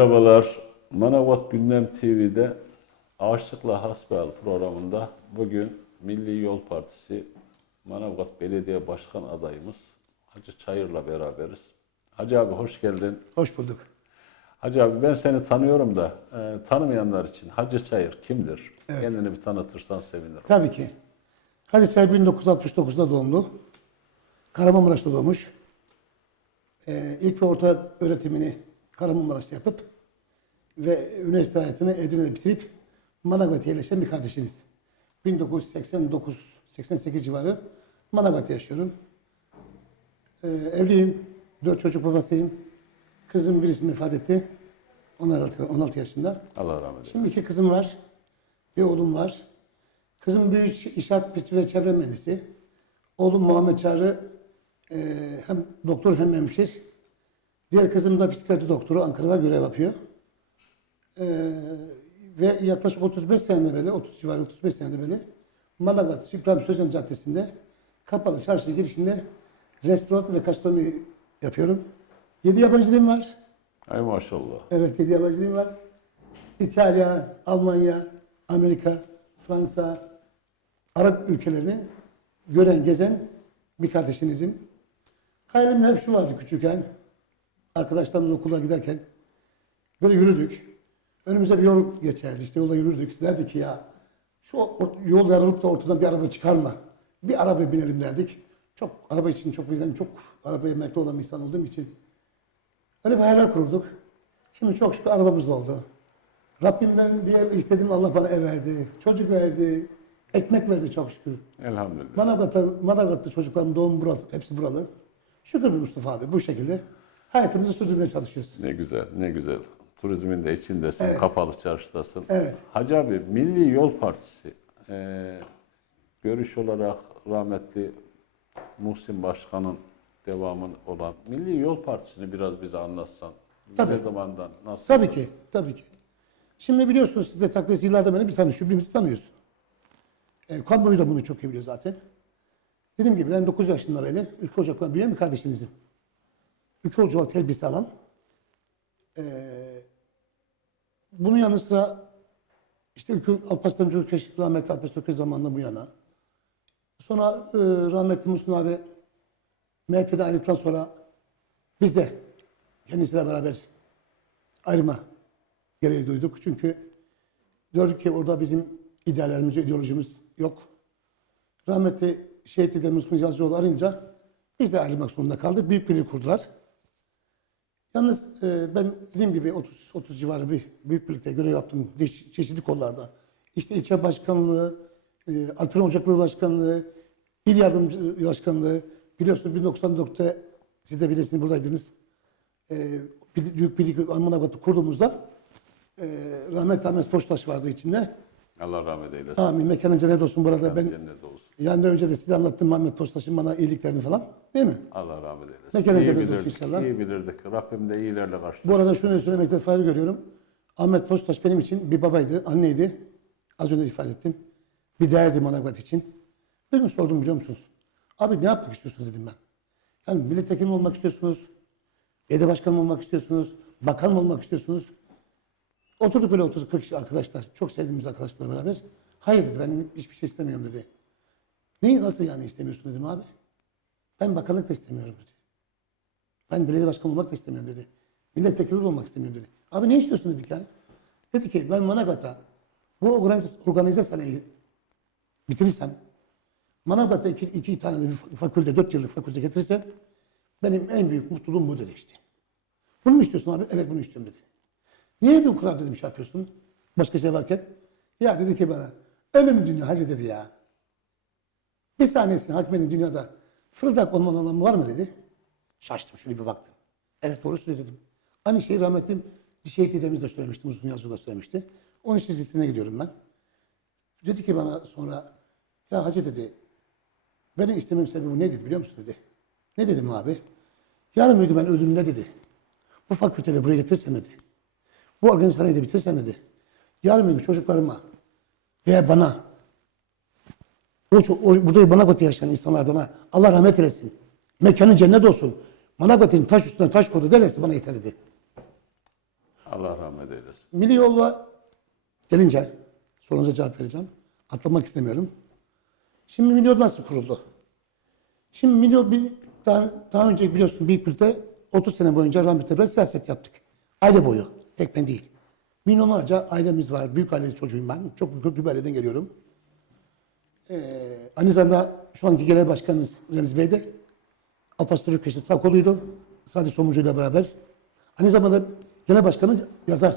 Merhabalar. Manavgat Gündem TV'de Ağaçlıkla Hasbihal programında bugün Milli Yol Partisi Manavgat Belediye Başkan adayımız Hacı Çayır'la beraberiz. Hacı abi hoş geldin. Hoş bulduk. Hacı abi ben seni tanıyorum da e, tanımayanlar için Hacı Çayır kimdir? Evet. Kendini bir tanıtırsan sevinirim. Tabii ki. Hacı Çay 1969'da doğumlu. Kahramanmaraş'ta doğmuş. Ee, ilk ve orta öğretimini Kahramanmaraş'ta yapıp ve üniversite hayatını Edirne'de bitirip Manavgat'a yerleşen bir kardeşiniz. 1989-88 civarı Manavgat'ta yaşıyorum. Ee, evliyim. Dört çocuk babasıyım. Kızım birisi vefat etti. 16, 16 yaşında. Allah rahmet eylesin. Şimdi iki kızım var. Bir oğlum var. Kızım büyük inşaat ve çevre mühendisi. Oğlum Muhammed Çağrı e, hem doktor hem hemşire. Diğer kızım da psikiyatri doktoru Ankara'da görev yapıyor. E, ve yaklaşık 35 senede böyle, 30 civarı 35 senede böyle Manavgat İbrahim Sözen Caddesi'nde kapalı çarşı girişinde restoran ve gastronomi yapıyorum. 7 yabancı dilim var. Ay maşallah. Evet, hediye amacım var. İtalya, Almanya, Amerika, Fransa, Arap ülkelerini gören, gezen bir kardeşinizim. Hayalimde hep şu vardı küçükken. Arkadaşlarımız okula giderken böyle yürüdük. Önümüze bir yol geçerdi. İşte yolda yürürdük. Derdik ki ya şu yol yarılıp da ortadan bir araba çıkarma. Bir araba binelim derdik. Çok araba için çok ben çok arabaya emekli olan bir insan olduğum için Öyle bir hayaller kurduk. Şimdi çok şükür arabamız da oldu. Rabbimden bir ev istedim Allah bana ev verdi. Çocuk verdi. Ekmek verdi çok şükür. Elhamdülillah. Manavgat'ta, Manavgat'ta çocuklarım doğum buralı, hepsi buralı. Şükür Mustafa abi bu şekilde hayatımızı sürdürmeye çalışıyoruz. Ne güzel, ne güzel. Turizmin de içindesin, Evet. kapalı çarşıdasın. Evet. Hacı abi, Milli Yol Partisi eee, görüş olarak rahmetli Muhsin Başkan'ın devamı olan Milli Yol Partisi'ni biraz bize anlatsan. Tabii. Ne zamandan, nasıl? Tabii ki, tabii ki. Şimdi biliyorsunuz siz de takdir yıllardan beri bir tane şüphemizi tanıyorsun. E, kamuoyu da bunu çok iyi biliyor zaten. Dediğim gibi ben 9 yaşında beri ülke ocaklarına büyüyen bir kardeşinizim. Ülke ocağı terbiyesi alan. E, bunun yanı sıra işte Alparslan Türkeş, rahmetli Alparslan zamanında bu yana. Sonra e, rahmetli Musun abi MHP'de ayrıldıktan sonra biz de kendisiyle beraber ayrıma gereği duyduk. Çünkü gördük ki orada bizim ideallerimiz, ideolojimiz yok. Rahmetli şehit dedemiz Yazıcıoğlu arayınca biz de ayrılmak zorunda kaldık. Büyük birliği kurdular. Yalnız e, ben dediğim gibi 30 30 civarı bir büyük birlikte görev yaptım çeşitli kollarda. İşte ilçe başkanlığı, e, Alperen Ocakları Başkanlığı, il yardımcı başkanlığı. Biliyorsunuz 1994'te siz de bilirsiniz buradaydınız. E, büyük birlik Manavgat'ı kurduğumuzda e, rahmetli Ahmet Poştaş vardı içinde. Allah rahmet eylesin. Amin. Mekanın cennet olsun burada. Ben Cennet olsun. yani önce de size anlattım Ahmet Poştaş'ın bana iyiliklerini falan. Değil mi? Allah rahmet eylesin. Mekanı İyi cennet olsun inşallah. iyi bilirdik. Rabbim de iyilerle karşı. Bu arada şunu söylemekte fayda görüyorum. Ahmet Postaş benim için bir babaydı, anneydi. Az önce ifade ettim. Bir değerdi Manavgat için. Bir gün sordum biliyor musunuz? Abi ne yapmak istiyorsunuz dedim ben. Yani milletvekili mi olmak istiyorsunuz? Belediye başkanı olmak istiyorsunuz? Bakan olmak istiyorsunuz? Oturduk öyle 30-40 kişi arkadaşlar. Çok sevdiğimiz arkadaşlarla beraber. Hayır dedi ben hiçbir şey istemiyorum dedi. Neyi nasıl yani istemiyorsun dedim abi. Ben bakanlık da istemiyorum dedi. Ben belediye başkanı olmak da istemiyorum dedi. Milletvekili de olmak istemiyorum dedi. Abi ne istiyorsun dedik yani. Dedi ki ben Manavgat'a bu organize, organize sanayi bitirirsem Manavgat'a iki, iki tane de fakülte, dört yıllık fakülte getirirsem benim en büyük mutluluğum bu dedi işte. Bunu mu istiyorsun abi? Evet bunu istiyorum dedi. Niye bu kadar dedim şey yapıyorsun? Başka şey varken. Ya dedi ki bana ölüm dünya hacı dedi ya. Bir saniyesinde Hakme'nin dünyada fırıldak olmanın anlamı var mı dedi. Şaştım şöyle bir baktım. Evet doğru söyledim. Aynı şeyi rahmetli şehit dedemiz de söylemişti. Uzun Yazıcı da söylemişti. Onun çizgisine gidiyorum ben. Dedi ki bana sonra ya hacı dedi benim istemem sebebi ne dedi biliyor musun dedi. Ne dedim abi? Yarın bir gün ben öldüğümde dedi. Bu fakülteleri buraya getirsem dedi. Bu organizasyonu bitirsem dedi. Yarın bir gün çocuklarıma veya bana o, o, burada Manavgat'ta yaşayan insanlar bana Allah rahmet eylesin. Mekanı cennet olsun. Manavgat'ın taş üstüne taş koydu deresi bana yeter dedi. Allah rahmet eylesin. Milli yolla gelince sorunuza cevap vereceğim. Atlamak istemiyorum. Şimdi Milli Yol nasıl kuruldu? Şimdi Milli Yol bir daha, daha önce biliyorsun Büyük Birlikte 30 sene boyunca rahmetli siyaset yaptık. Aile boyu. Tek ben değil. Milyonlarca ailemiz var. Büyük aile çocuğuyum ben. Çok köklü bir aileden geliyorum. Ee, aynı zamanda şu anki genel başkanımız Remzi Bey de Alparslan Türkeş'in sağ koluydu. Sadece Somuncu'yla beraber. Aynı zamanda genel başkanımız yazar.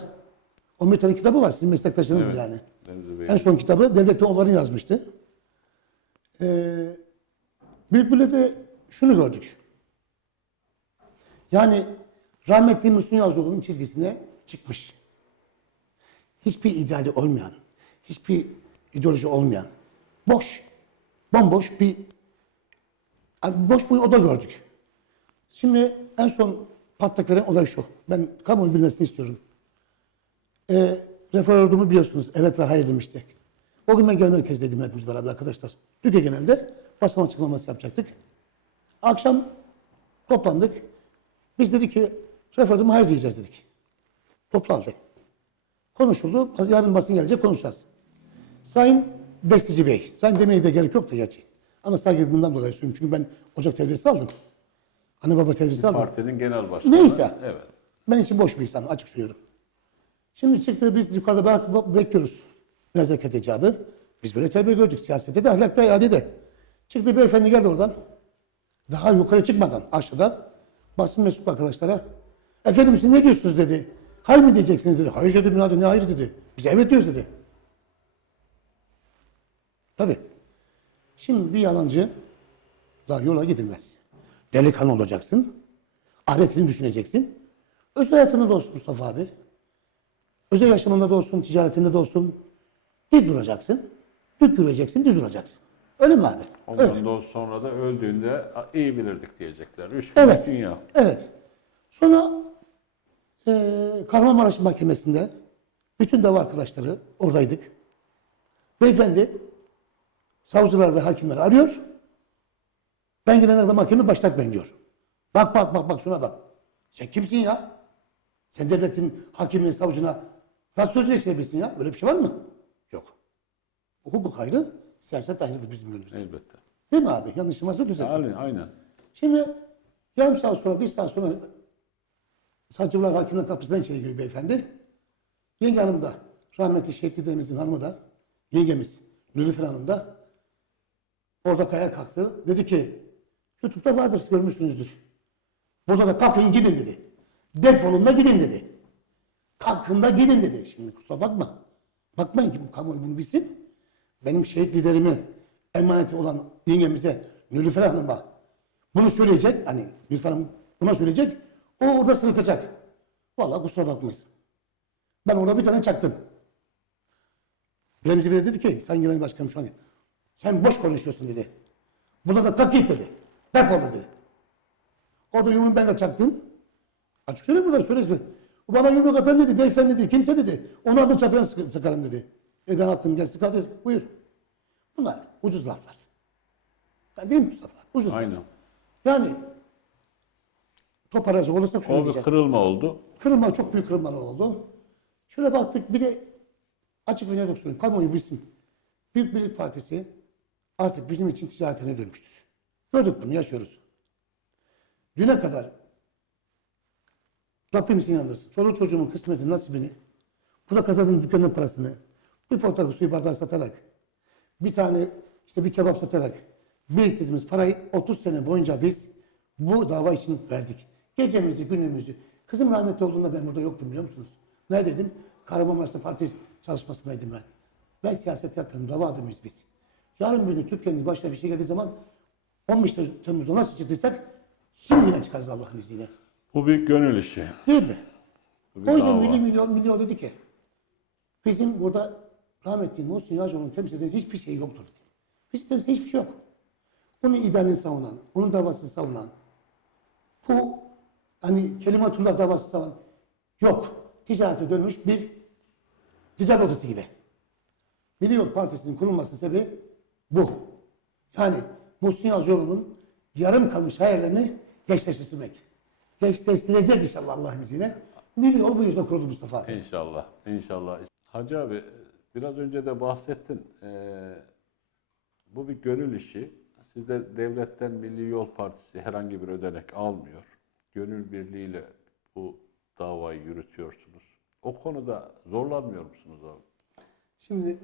O bir tane kitabı var. Sizin meslektaşınız Evet. yani. En son kitabı devletin oğulları yazmıştı. Ee, Büyük Birlik'te şunu gördük. Yani rahmetli Muhsin Yazıcıoğlu'nun çizgisine çıkmış. Hiçbir ideali olmayan, hiçbir ideoloji olmayan, boş, bomboş bir boş bir oda gördük. Şimdi en son patlak veren olay şu. Ben kamuoyu bilmesini istiyorum. E, referandumu biliyorsunuz. Evet ve hayır demiştik. O gün ben genel merkezdeydim hepimiz beraber arkadaşlar. Türkiye genelinde basın açıklaması yapacaktık. Akşam toplandık. Biz dedik ki referandumu hayır diyeceğiz dedik. Toplandı. Konuşuldu. Yarın basın gelecek konuşacağız. Sayın Besteci Bey, sayın demeye de gerek yok da gerçi. Ama sadece bundan dolayı söylüyorum. Çünkü ben Ocak terbiyesi aldım. Anne baba terbiyesi aldım. Partinin genel başkanı. Neyse. Evet. Ben için boş bir insan, açık söylüyorum. Şimdi çıktı biz yukarıda bak- bekliyoruz. Nezaket icabı. Biz böyle terbiye gördük. Siyasette de ahlakta iadede. Çıktı beyefendi geldi oradan. Daha yukarı çıkmadan aşağıda basın mensup arkadaşlara efendim siz ne diyorsunuz dedi. Hayır mı diyeceksiniz dedi. Hayır dedim ya ne hayır dedi. Biz evet diyoruz dedi. Tabii. Şimdi bir yalancı daha yola gidilmez. Delikanlı olacaksın. Ahiretini düşüneceksin. Özel hayatında da olsun Mustafa abi. Özel yaşamında da olsun, ticaretinde de olsun. Düz duracaksın. Düz yürüyeceksin, düz duracaksın. Öyle mi abi? Ondan Öyle. da sonra da öldüğünde "A, iyi bilirdik diyecekler. Üç Evet. dünya. Evet. Sonra eee Kahramanmaraş Mahkemesi'nde bütün dava arkadaşları oradaydık. Beyefendi savcılar ve hakimleri arıyor. Ben gelene kadar mahkeme başlatmayın diyor. Bak bak bak bak şuna bak. Sen kimsin ya? Sen devletin hakimine, savcına nasıl söz geçirebilirsin ya? Öyle bir şey var mı? Yok. Hukuk ayrı, siyaset ayrıdır bizim önümüzde. Elbette. Değil mi abi? Yanlışım varsa düzeltin. Aynen. aynen. Şimdi yarım saat sonra, bir saat sonra savcılar hakimler kapısından içeri giriyor beyefendi. Yenge hanım da, rahmetli şehit dedemizin hanımı da, yengemiz Nülüfer Hanım da orada kaya kalktı. Dedi ki, YouTube'da vardır, görmüşsünüzdür. Burada da kalkın gidin dedi. Defolun da gidin dedi. Kalkın da gidin dedi. Şimdi kusura bakma. Bakmayın ki bu kamuoyu bunu bilsin. Benim şehit liderimi emaneti olan yengemize Nülüfer Hanım'a bunu söyleyecek. Hani Nülüfer Hanım buna söyleyecek. O orada sırıtacak. Vallahi kusura bakmayın. Ben orada bir tane çaktım. Remzi Bey de dedi ki sen genel başkanım şu an. Sen boş konuşuyorsun dedi. Burada da kalk git dedi. Defol dedi. Orada yumruğu ben de çaktım. Açık söyle burada söyle. O bana yumruk atan dedi, beyefendi dedi, kimse dedi. Onu adın çatına sık- sıkarım dedi. E ben attım gel sık hadi buyur. Bunlar ucuz laflar. Ya değil mi Mustafa? Ucuz laflar. Aynen. Yani toparlayacak olursak şöyle O bir diyeceğim. kırılma oldu. Kırılma çok büyük kırılmalar oldu. Şöyle baktık bir de açık ve net söyleyeyim. Kamuoyu bilsin. Büyük Birlik Partisi artık bizim için ticaretine dönmüştür. Gördük bunu yaşıyoruz. Düne kadar Rabbimiz inandırsın. Çoluğu çocuğumun kısmetini, nasibini, burada kazandığım dükkanın parasını, bir portakal suyu bardağı satarak, bir tane işte bir kebap satarak biriktirdiğimiz parayı 30 sene boyunca biz bu dava için verdik. Gecemizi, günümüzü. Kızım rahmetli olduğunda ben burada yoktum biliyor musunuz? Neredeydim? Kahramanmaraş'ta parti çalışmasındaydım ben. Ben siyaset yapmıyorum, dava adamıyız biz. Yarın bir gün Türkiye'nin başına bir şey geldiği zaman 15 Temmuz'da nasıl çıktıysak şimdi yine çıkarız Allah'ın izniyle. Bu bir gönül işi. Değil mi? O yüzden milli milyon milyon dedi ki bizim burada rahmetli Muhsin Yağcıoğlu'nun temsil eden hiçbir şey yoktur dedi. Bizim temsil hiçbir şey yok. Onun idealini savunan, onun davasını savunan, bu hani Kelimatullah davası savunan yok. Ticarete dönmüş bir ticaret odası gibi. Milli Partisi'nin kurulmasının sebebi bu. Yani Muhsin Yazıcıoğlu'nun yarım kalmış hayallerini gerçekleştirmek. Gerçekleştireceğiz inşallah Allah'ın izniyle. Bir yol bu yüzden kuruldu Mustafa abi. İnşallah, inşallah. Hacı abi biraz önce de bahsettin. Ee, bu bir gönül işi. Siz de devletten Milli Yol Partisi herhangi bir ödenek almıyor. Gönül birliğiyle bu davayı yürütüyorsunuz. O konuda zorlanmıyor musunuz abi? Şimdi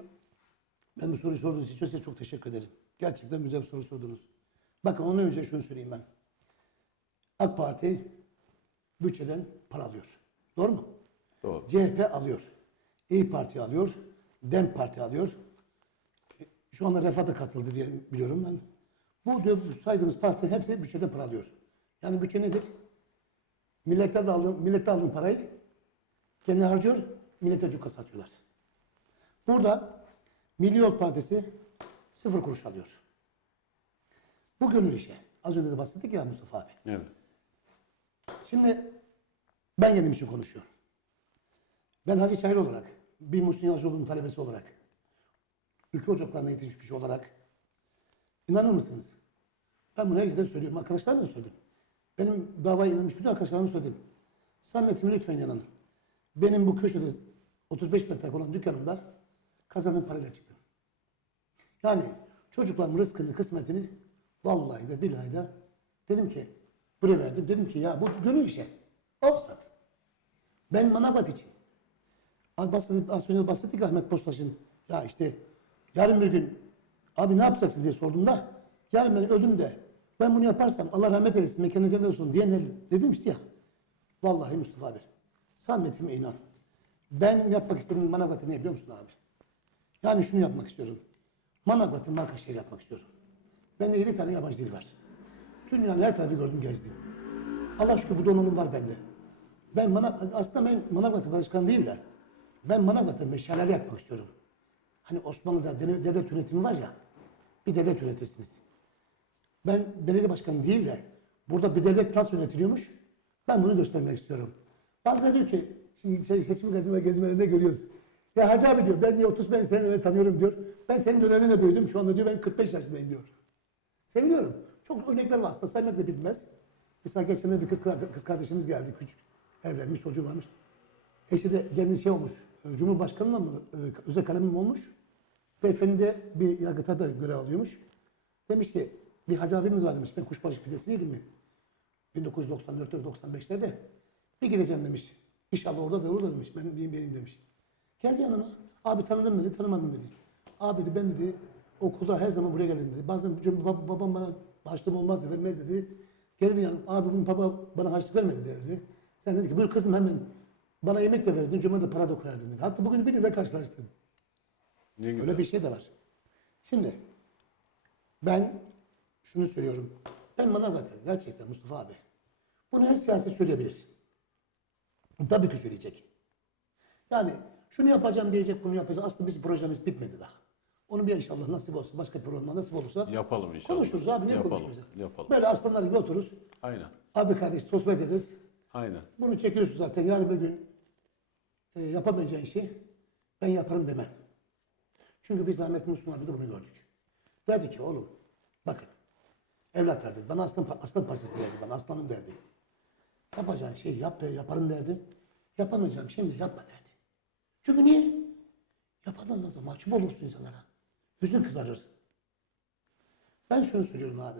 ben bu soruyu sorduğunuz için size çok teşekkür ederim. Gerçekten güzel bir soru sordunuz. Bakın ondan önce şunu söyleyeyim ben. AK Parti bütçeden para alıyor. Doğru mu? Doğru. CHP alıyor. İyi Parti alıyor. DEM Parti alıyor. Şu anda Refah da katıldı diye biliyorum ben. Bu saydığımız partilerin hepsi bütçeden para alıyor. Yani bütçe nedir? Milletten de aldığın, millette aldığın parayı kendi harcıyor, millete cukka satıyorlar. Burada Milli Yol Partisi sıfır kuruş alıyor. Bu gönül işi. Az önce de bahsettik ya Mustafa abi. Evet. Şimdi ben kendim için konuşuyorum. Ben Hacı Çayır olarak, bir Muhsin Yazıcıoğlu'nun talebesi olarak, ülke ocaklarına yetişmiş bir şey olarak, inanır mısınız? Ben bunu her yerde söylüyorum. Arkadaşlarıma da söyledim. Benim davaya inanmış bütün arkadaşlarıma söyledim. Samimiyetime lütfen inanın. Benim bu köşede 35 metre olan dükkanımda kazandığım parayla çıktım. Yani çocuklarımın rızkını, kısmetini vallahi de billahi de dedim ki buraya verdim. Dedim ki ya bu gönül işi. Al sat. Ben Manabat için. Az, önce bahsettik Ahmet Postaş'ın. Ya işte yarın bir gün abi ne yapacaksın diye sorduğumda yarın ben öldüm de ben bunu yaparsam Allah rahmet eylesin mekanı cennet olsun diyenler dedim işte ya. Vallahi Mustafa abi samimiyetime inan. Ben yapmak istediğim Manavgat'ı ne biliyor musun abi? Yani şunu yapmak istiyorum. Manavgat'ın marka şehir yapmak istiyorum. Bende 7 tane yabancı dil var. Dünyanın her tarafı gördüm gezdim. Allah şükür bu donanım var bende. Ben Manav, aslında ben Manavgat'ın başkanı değil de ben Manavgat'ın meşaleleri yapmak istiyorum. Hani Osmanlı'da devlet yönetimi var ya bir devlet yönetirsiniz. Ben belediye başkanı değil de burada bir devlet nasıl yönetiliyormuş ben bunu göstermek istiyorum. Bazıları diyor ki şimdi şey, seçim gezme gezmelerinde görüyoruz. Ya Hacı abi diyor ben diye 35 sene tanıyorum diyor. Ben senin dönemine büyüdüm şu anda diyor ben 45 yaşındayım diyor. Seviniyorum. Çok örnekler var aslında saymak da bitmez. Mesela geçen de bir kız, kız kardeşimiz geldi küçük. Evlenmiş çocuğu varmış. Eşi de kendi şey olmuş. e, Cumhurbaşkanı'nla mı e, özel kalemim olmuş. Beyefendi bir yargıta da görev alıyormuş. Demiş ki bir hacı abimiz var demiş. Ben kuşbaşı pidesiydim mi? 1994-95'lerde. Bir gideceğim demiş. İnşallah orada da orada demiş. Ben bir yeriyim demiş. Geldi yanıma. Abi tanıdın dedi. Tanımadım dedi. Abi dedi ben dedi okulda her zaman buraya geldim dedi. Bazen bab- bab- babam bana harçlığım olmaz dedi. Vermez dedi. Geldi yanım. Abi bunun baba bana harçlık vermedi dedi. Sen dedi ki buyur kızım hemen bana yemek de verirdin. Cuma da para da koyardın dedi. Hatta bugün biriyle karşılaştım. Ne güzel. Öyle bir şey de var. Şimdi ben şunu söylüyorum. Ben Manavgat'ı gerçekten Mustafa abi. Bunu her siyaset söyleyebilir. Tabii ki söyleyecek. Yani şunu yapacağım diyecek, bunu yapacağım. Aslında bizim projemiz bitmedi daha. Onu bir inşallah nasip olsun, başka programda nasip olursa Yapalım inşallah. konuşuruz abi. Ne Yapalım, konuşmayacağız? yapalım. Böyle aslanlar gibi otururuz. Aynen. Abi kardeş sohbet ederiz. Aynen. Bunu çekiyorsun zaten. Yarın bir gün e, yapamayacağın işi ben yaparım demem. Çünkü biz Ahmet Musun abi de bunu gördük. Derdi ki oğlum bakın evlatlar dedi. Bana aslan, aslan parçası verdi. Bana aslanım derdi. Yapacağın şeyi yap de yaparım derdi. Yapamayacağım şimdi yapma derdi. Çünkü niye? Nasıl mahcup olursun insanlara. Yüzün kızarır. Ben şunu söylüyorum abi.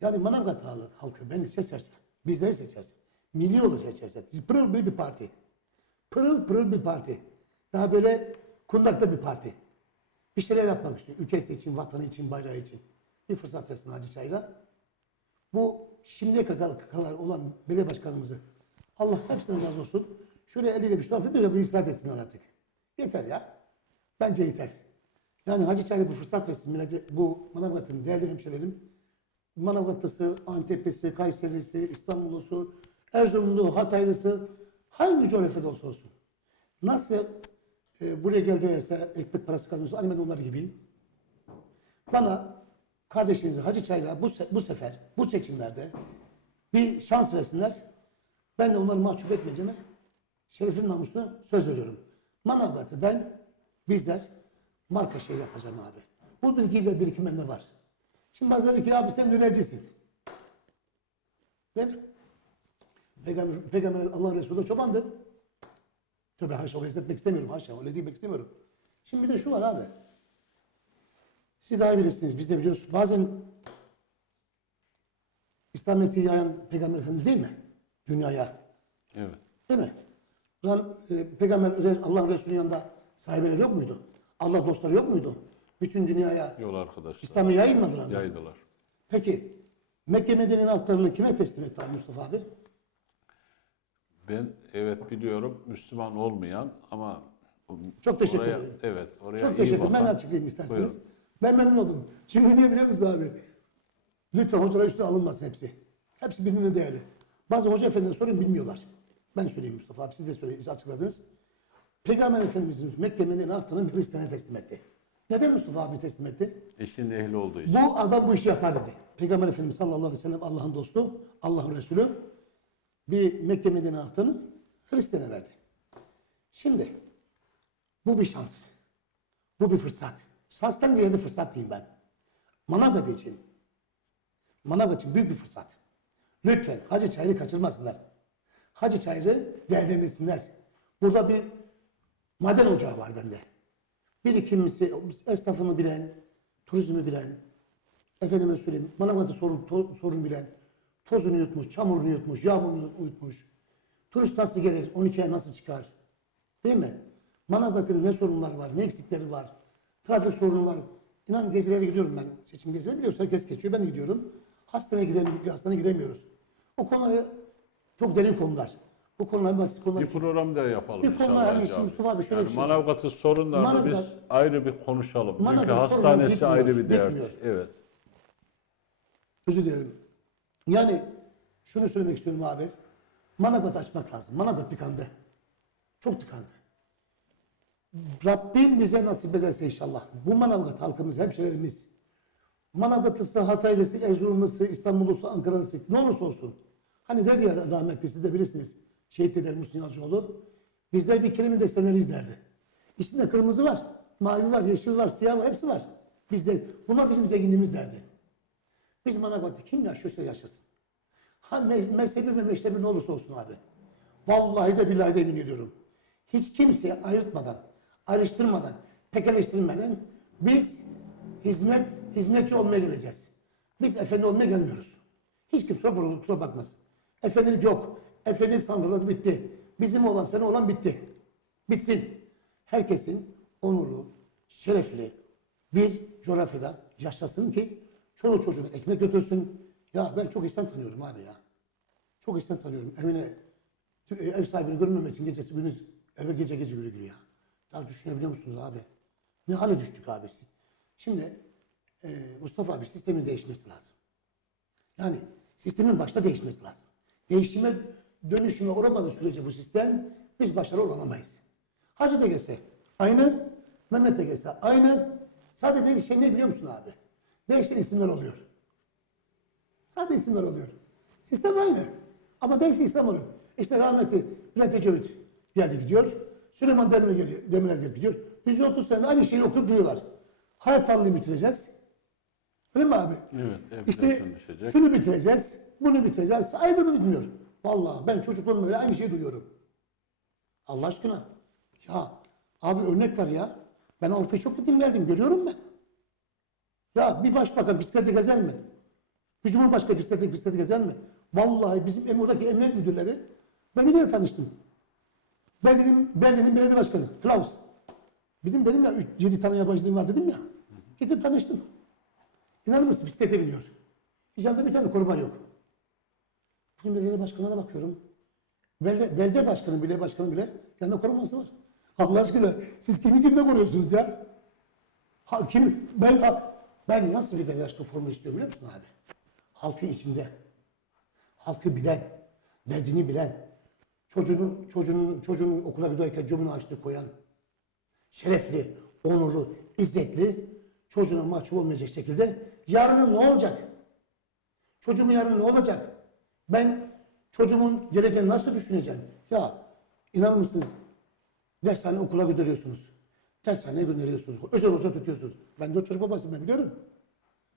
Yani Manavgat halkı beni seçerse, bizleri seçerse, milli olur seçerse, pırıl bir, bir parti. Pırıl pırıl bir parti. Daha böyle kundakta bir parti. Bir şeyler yapmak istiyor. Ülkesi için, vatanı için, bayrağı için. Bir fırsat versin Hacı Çayır'a. Bu şimdiye kadar, kadar olan belediye başkanımızı Allah hepsinden razı olsun. Şöyle eliyle bir şu tarafı bir istirahat etsinler artık. Yeter ya. Bence yeter. Yani Hacı Çayır'a bir fırsat versin. Bu Manavgat'ın değerli hemşehrilerim. Manavgatlısı, Anteplisi, Kayserisi, İstanbullusu, Erzurumlu, Hataylısı hangi coğrafyada olsa olsun. Nasıl e, buraya geldilerse ekmek parası kazanıyorsa aynı ben onlar gibiyim. Bana kardeşinizi Hacı Çayla bu, se- bu sefer bu seçimlerde bir şans versinler. Ben de onları mahcup etmeyeceğime şerefim namusuna söz veriyorum. Manavgat'ı ben bizler marka şey yapacağım abi. Bu bilgi ve birikim bende var. Şimdi bazıları ki abi sen dönercisin. Değil mi? Peygamber, Peygamber Allah Resulü de çobandı. Tabi haşa öyle etmek istemiyorum. Haşa öyle demek istemiyorum. Şimdi bir de şu var abi. Siz daha iyi bilirsiniz. Biz de biliyoruz. Bazen İslamiyet'i yayan Peygamber Efendimiz değil mi? Dünyaya. Evet. Değil mi? Ulan, e, Peygamber Allah Resulü'nün yanında sahibeleri yok muydu? Allah dostları yok muydu? Bütün dünyaya Yol arkadaşlar. İslam'ı yayılmadılar mı? Yaydılar. Peki Mekke Medine'nin altlarını kime teslim etti abi Mustafa abi? Ben evet biliyorum Müslüman olmayan ama Çok teşekkür oraya, ederim. Evet. Oraya Çok iyi teşekkür ederim. Ben bakan- açıklayayım isterseniz. Buyurun. Ben memnun oldum. Çünkü niye biliyor musunuz abi? Lütfen hocalar üstüne alınmasın hepsi. Hepsi birbirine değerli. Bazı hoca efendiler sorayım bilmiyorlar. Ben söyleyeyim Mustafa abi siz de söyleyin, siz açıkladınız. Peygamber Efendimiz'in Mekke Medine anahtarını bir Hristiyan'a teslim etti. Neden Mustafa abi teslim etti? İşin ehli olduğu için. Bu adam bu işi yapar dedi. Peygamber Efendimiz sallallahu aleyhi ve sellem Allah'ın dostu, Allah'ın Resulü bir Mekke Medine anahtarını Hristiyan'a verdi. Şimdi bu bir şans. Bu bir fırsat. Şanstan ziyade fırsat diyeyim ben. Manavgat için. Manavgat için büyük bir fırsat. Lütfen Hacı Çayır'ı kaçırmasınlar. Hacı Çayır'ı değerlendirsinler. Burada bir maden ocağı var bende. Birikimisi, esnafını bilen, turizmi bilen, efendime söyleyeyim, Manavgat'ı sorun, to- sorun bilen, tozunu yutmuş, çamurunu yutmuş, yağmurunu yutmuş. Turist nasıl gelir, 12 ay nasıl çıkar? Değil mi? Manavgat'ın ne sorunları var, ne eksikleri var, trafik sorunu var. İnan gezilere gidiyorum ben. Seçim gezileri biliyorsun herkes geçiyor, ben de gidiyorum. Hastaneye gidelim, hastaneye giremiyoruz. O konuları çok derin konular. Bu konular basit konular. Bir program da yapalım Bir konular inşallah hani şimdi. Mustafa abi şöyle yani bir şey- Manavgat'ın sorunlarını Manavgat- biz ayrı bir konuşalım. Çünkü Manavgat sorunları hastanesi bitmiyor, ayrı bir bitmiyor. Evet. Özür dilerim. Yani şunu söylemek istiyorum abi. Manavgat açmak lazım. Manavgat tıkandı. Çok tıkandı. Rabbim bize nasip ederse inşallah. Bu Manavgat halkımız, hemşehrilerimiz. Manavgatlısı, Hataylısı, Erzurumlusu, İstanbullusu, Ankaralısı ne olursa olsun. Hani der ya rahmetli siz de bilirsiniz. Şehit deder Muhsin Yalcıoğlu. Bizler bir kelime desenleri izlerdi. İçinde kırmızı var, mavi var, yeşil var, siyah var, hepsi var. Bizde, bunlar bizim zenginliğimiz derdi. Biz Manavgat'ta kim yaşıyorsa yaşasın. Ha me- mezhebi ve meşrebi ne olursa olsun abi. Vallahi de billahi de emin ediyorum. Hiç kimseye ayırtmadan, ayrıştırmadan, tekelleştirmeden biz hizmet, hizmetçi olmaya geleceğiz. Biz efendi olmaya gelmiyoruz. Hiç kimse kusura, bakmasın. Efendilik yok. Efendilik sandalye bitti. Bizim olan sene olan bitti. Bitsin. Herkesin onurlu, şerefli bir coğrafyada yaşasın ki çoluğu çocuğuna ekmek götürsün. Ya ben çok insan tanıyorum abi ya. Çok insan tanıyorum. Evine ev sahibini görmemek için gecesi gündüz eve gece gece yürü ya. Ya düşünebiliyor musunuz abi? Ne hale düştük abi siz? Şimdi e, Mustafa abi sistemin değişmesi lazım. Yani sistemin başta değişmesi lazım. Değişime, dönüşüme uğramadığı sürece bu sistem biz başarılı olamayız. Hacı da gelse aynı, Mehmet de gelse aynı. Sadece dediği şey ne biliyor musun abi? Değişen isimler oluyor. Sadece isimler oluyor. Sistem aynı. Ama değişen isim oluyor. İşte rahmetli Bülent Ecevit geldi gidiyor. Süleyman Demirel geliyor, Demirel gelip gidiyor. 130 sene aynı şeyi okuyup duruyorlar. Hayat pahalılığını bitireceğiz. Öyle mi abi? Evet. İşte enflasyon düşecek. şunu bitireceğiz, bunu bitireceğiz. Aydın'ı bitmiyor. Vallahi ben çocukluğumda bile aynı şeyi duyuyorum. Allah aşkına. Ya abi örnek var ya. Ben Avrupa'yı çok gittim geldim. Görüyorum ben. Ya bir başbakan bisiklete gezer mi? Bir cumhurbaşkanı bisiklete, bisiklete gezer mi? Vallahi bizim oradaki emniyet müdürleri ben biriyle tanıştım. Ben dedim belediye başkanı Klaus. Dedim benim ya 7 tane yabancılığım var dedim ya. Gidip tanıştım. İnanır mısın bisiklete biniyor. Yanında bir tane koruma yok. Bizim belediye başkanına bakıyorum. Belde, belde başkanı bile başkanı bile yanında koruması var. Allah aşkına siz kimi kimle koruyorsunuz ya? Ha, kim, ben, ha, ben nasıl bir belediye başkanı formu istiyorum biliyor musun abi? Halkın içinde. Halkı bilen, derdini bilen, çocuğunu, çocuğunu, çocuğunu okula giderken cömünü açtı koyan, şerefli, onurlu, izzetli, çocuğuna mahcup olmayacak şekilde yarının ne olacak? Çocuğumun yarın ne olacak? Ben çocuğumun geleceğini nasıl düşüneceğim? Ya inanır mısınız? Dershane okula gönderiyorsunuz. Dershaneye gönderiyorsunuz. Özel hoca tutuyorsunuz. Ben dört çocuk babasıyım ben biliyorum.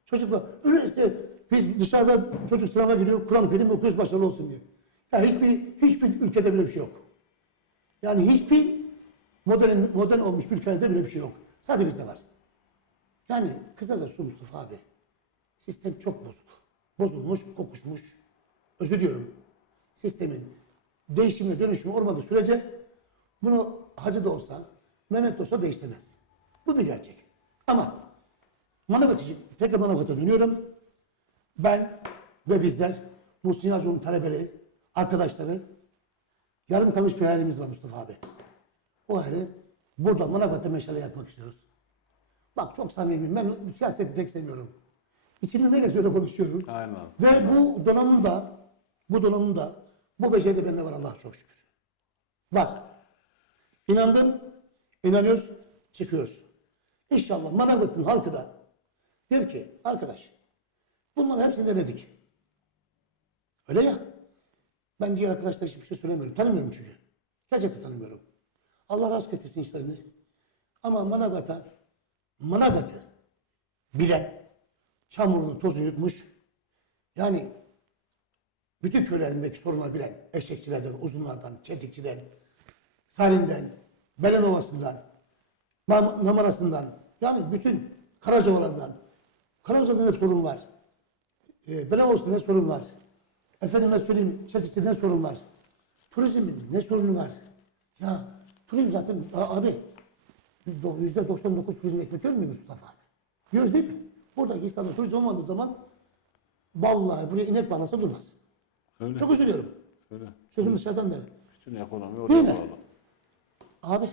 Çocuklar üniversite biz dışarıda çocuk sınava giriyor. Kur'an-ı Kerim okuyoruz başarılı olsun diye. Ya hiçbir hiçbir ülkede böyle bir şey yok. Yani hiçbir modern modern olmuş bir ülkede böyle bir şey yok. Sadece bizde var. Yani kısaca su Mustafa abi. Sistem çok bozuk. Bozulmuş, kokuşmuş. Özür diliyorum. Sistemin değişimi, dönüşümü olmadığı sürece bunu hacı da olsa, Mehmet de olsa değiştirmez. Bu bir gerçek. Ama Manavgat için tekrar Manavgat'a dönüyorum. Ben ve bizler Muhsin Yalçın'ın talebeleri, arkadaşları yarım kalmış bir hayalimiz var Mustafa abi. O hayali burada Manavgat'ta meşale yapmak istiyoruz. Bak çok samimiyim. Ben siyaseti pek sevmiyorum. İçimde ne geçiyor konuşuyorum. Aynen. Ve bu donanımda, bu donanımda, bu beceri de bende var Allah çok şükür. Var. İnandım, inanıyoruz, çıkıyoruz. İnşallah Manavgat'ın halkı da der ki, arkadaş bunları hepsini denedik. Öyle ya. Ben diğer arkadaşlar hiçbir şey söylemiyorum. Tanımıyorum çünkü. Gerçekten tanımıyorum. Allah razı getirsin işlerini. Ama Manavgat'a, Manavgat'ı bilen, çamurunu, tozunu yutmuş, yani bütün köylerindeki sorunları bilen, eşekçilerden, uzunlardan, çetikçiden, Salin'den, Belenova'sından, Nam- Namarası'ndan, yani bütün Karacaoğlan'dan, Karacaoğlan'da hep sorun var. E, Belenova'sında ne sorun var? Efendime söyleyeyim, Çetikçi'de ne sorun var? Turizmin ne sorunu var? Ya turizm zaten, abi yüzde 99 turizm ekmek görmüyor Mustafa abi? Yiyoruz değil mi? Buradaki İstanbul'da turizm olmadığı zaman vallahi buraya inek bağlasa durmaz. Öyle. Çok üzülüyorum. Öyle. Sözüm dışarıdan der. Bütün ekonomi Değil oraya mi? bağlı. Abi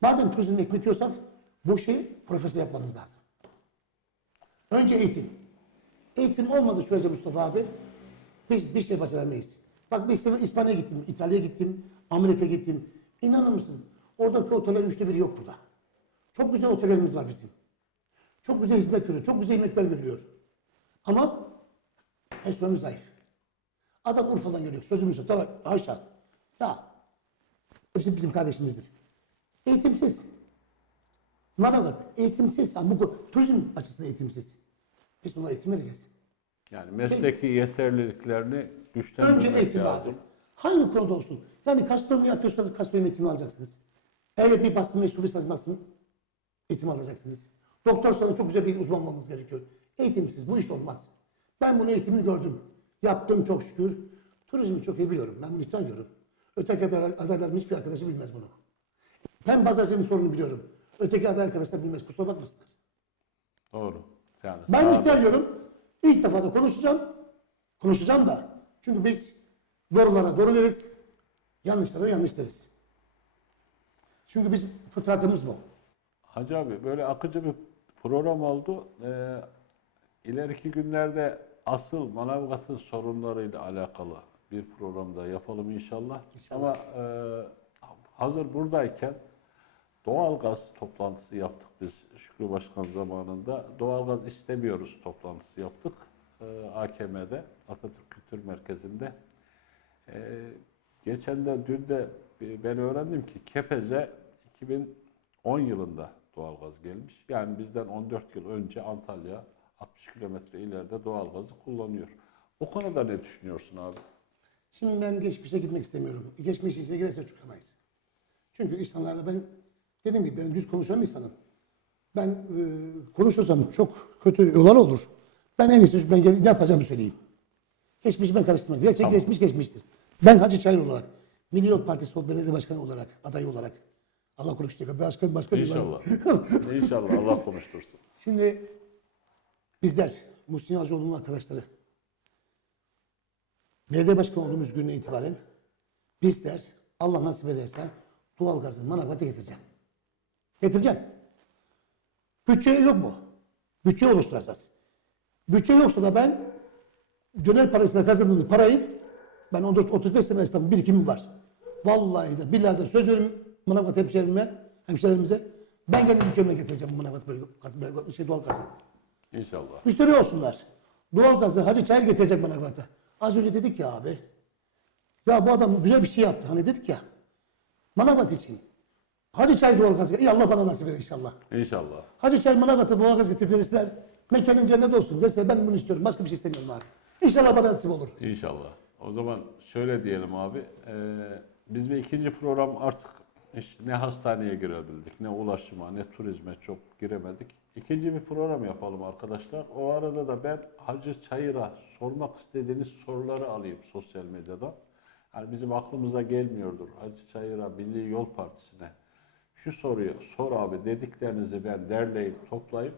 madem turizm ekmek yiyorsak bu şeyi profesyonel yapmamız lazım. Önce eğitim. Eğitim olmadığı sürece Mustafa abi biz bir şey başaramayız. Bak bir sefer İspanya'ya gittim, İtalya'ya gittim, Amerika'ya gittim. İnanır mısın? Oradaki otellerin üçte biri yok burada. Çok güzel otellerimiz var bizim. Çok güzel hizmet veriyor, çok güzel yemekler veriliyor. Ama personeli zayıf. Adam Urfa'dan geliyor, sözümüzü tamam Ayşe. Ya hepsi bizim kardeşimizdir. Eğitimsiz. Manavgat eğitimsiz. Yani bu turizm açısından eğitimsiz. Biz buna eğitim vereceğiz. Yani mesleki yeterliliklerini güçlendirmek Önce eğitim lazım. abi. Hangi konuda olsun? Yani gastronomi yapıyorsanız gastronomi eğitimi alacaksınız. Eğer bir basın mensubuyseniz basın eğitimi alacaksınız. Doktor sonra çok güzel bir uzman olmanız gerekiyor. Eğitimsiz bu iş olmaz. Ben bunu eğitimini gördüm. Yaptım çok şükür. Turizmi çok iyi biliyorum. Ben bunu tanıyorum. Öteki aday- adaylarım hiçbir arkadaşı bilmez bunu. Ben pazarcının sorunu biliyorum. Öteki aday arkadaşlar bilmez. Kusura bakmasınlar. Doğru. Yani Ben sağ- İtalyanım. İlk defa da konuşacağım. Konuşacağım da. Çünkü biz doğrulara doğru deriz. Yanlışlara yanlış deriz. Çünkü biz fıtratımız bu. Hacı abi böyle akıcı bir program oldu. Ee, ileriki günlerde asıl Manavgat'ın sorunlarıyla alakalı bir programda yapalım inşallah. İnşallah. Ama e, hazır buradayken doğalgaz toplantısı yaptık biz Şükrü Başkan zamanında. Doğalgaz istemiyoruz toplantısı yaptık. E, AKM'de, Atatürk Kültür Merkezi'nde. Ee, geçen de dün de e, ben öğrendim ki Kepez'e 2010 yılında doğalgaz gelmiş. Yani bizden 14 yıl önce Antalya 60 kilometre ileride doğalgazı kullanıyor. O konuda ne düşünüyorsun abi? Şimdi ben geçmişe gitmek istemiyorum. Geçmiş içine girerse çıkamayız. Çünkü insanlarla ben dediğim gibi ben düz konuşan bir insanım. Ben e, konuşursam çok kötü yollar olur. Ben en iyisi ben ne yapacağımı söyleyeyim. Geçmişi ben karıştırmam. Gerçek Tamam. geçmiş geçmiştir. Ben Hacı Çayır olarak, Milli Yol Partisi Belediye Başkanı olarak, aday olarak, Allah korusun, başkan, başkan İnşallah. İnşallah Allah konuştursun. Şimdi bizler, Muhsin Yazıcıoğlu'nun arkadaşları, belediye başkanı olduğumuz günden itibaren bizler Allah nasip ederse doğalgazı Manavgat'a getireceğim. Getireceğim. Bütçe yok mu? Bütçe oluşturacağız. Bütçe yoksa da ben döner parasına kazandığım parayı ben 14 35 sene esnafım birikimim var. Vallahi de billahi de söz veriyorum Manavgat hemşehrime, hemşehrilerimize ben kendi bütçemle getireceğim Manavgat böyle gaz- şey doğalgazı. İnşallah. Müşteri olsunlar. Doğalgazı Hacı Çayır getirecek Manavgat'a. Az önce dedik ya abi. Ya bu adam güzel bir şey yaptı. Hani dedik ya. Manavgat için. Hacı Çayır doğalgazı. İyi Allah bana nasip eder inşallah. İnşallah. Hacı Çayır Manavgat'a doğalgaz getirtirseler. Mekanın cennet olsun dese ben bunu istiyorum. Başka bir şey istemiyorum abi. İnşallah bana nasip olur. İnşallah. O zaman şöyle diyelim abi. eee, biz bir ikinci program artık hiç ne hastaneye girebildik, ne ulaşıma, ne turizme çok giremedik. İkinci bir program yapalım arkadaşlar. O arada da ben Hacı Çayır'a sormak istediğiniz soruları alayım sosyal medyadan. Yani bizim aklımıza gelmiyordur. Hacı Çayır'a, Milli Yol Partisi'ne şu soruyu sor abi dediklerinizi ben derleyip toplayıp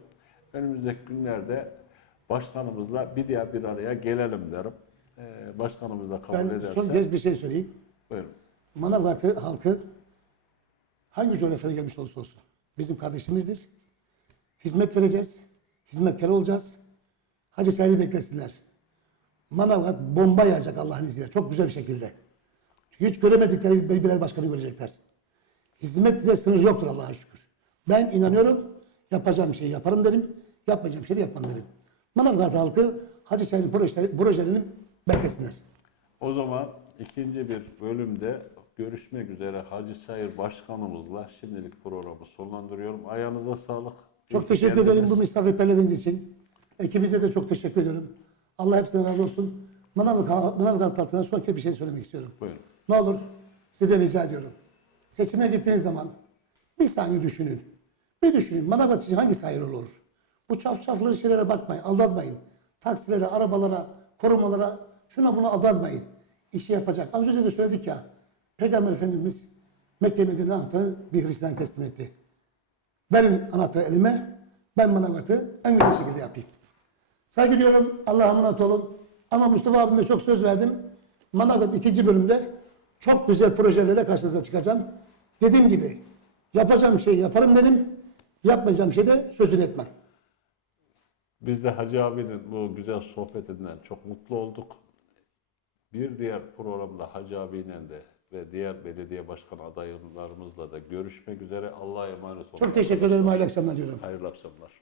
önümüzdeki günlerde başkanımızla bir diğer bir araya gelelim derim. Ee, başkanımız da kabul Ben ederse. son kez bir şey söyleyeyim. Buyurun. Manavgat'ı halkı hangi coğrafyada gelmiş olursa olsun bizim kardeşimizdir. Hizmet vereceğiz. Hizmetkar olacağız. Hacı Çayır'ı beklesinler. Manavgat bomba yağacak Allah'ın izniyle. Çok güzel bir şekilde. Hiç göremedikleri bir birer başkanı görecekler. Hizmetle sınır yoktur Allah'a şükür. Ben inanıyorum. Yapacağım şeyi yaparım derim. Yapmayacağım şeyi de yapmam derim. Manavgat halkı Hacı Çayır'ın projeleri, projelerini beklesinler. O zaman ikinci bir bölümde görüşmek üzere Hacı Çayır Başkanımızla şimdilik programı sonlandırıyorum. Ayağınıza sağlık. İyi Çok ki teşekkür geldiniz. ederim bu misafirperverliğiniz için. Ekibinize de çok teşekkür ediyorum. Allah hepsinden razı olsun. Manavgat Manavgat halkına son kez bir şey söylemek istiyorum. Buyurun. Ne olur size rica ediyorum. Seçime gittiğiniz zaman bir saniye düşünün. Bir düşünün. Manavgat için hangisi hayırlı olur? Bu çafçaflı şeylere bakmayın. Aldatmayın. Taksilere, arabalara, korumalara şuna buna aldatmayın. İşi yapacak. Az önce de söyledik ya. Peygamber Efendimiz Mekke Medine anahtarı bir Hristiyan teslim etti. Verin anahtarı elime. Ben Manavgat'ı en güzel şekilde yapayım. Saygı duyuyorum. Allah'a emanet olun. Ama Mustafa abime çok söz verdim. Manavgat ikinci bölümde çok güzel projelerle karşınıza çıkacağım. Dediğim gibi yapacağım şeyi yaparım benim. Yapmayacağım şey de sözünü etmem. Biz de Hacı abinin bu güzel sohbetinden çok mutlu olduk. Bir diğer programda Hacı abiyle de ve diğer belediye başkan adaylarımızla da görüşmek üzere. Allah'a emanet olun. Çok teşekkür ederim. Hayırlı akşamlar diyorum. Hayırlı akşamlar.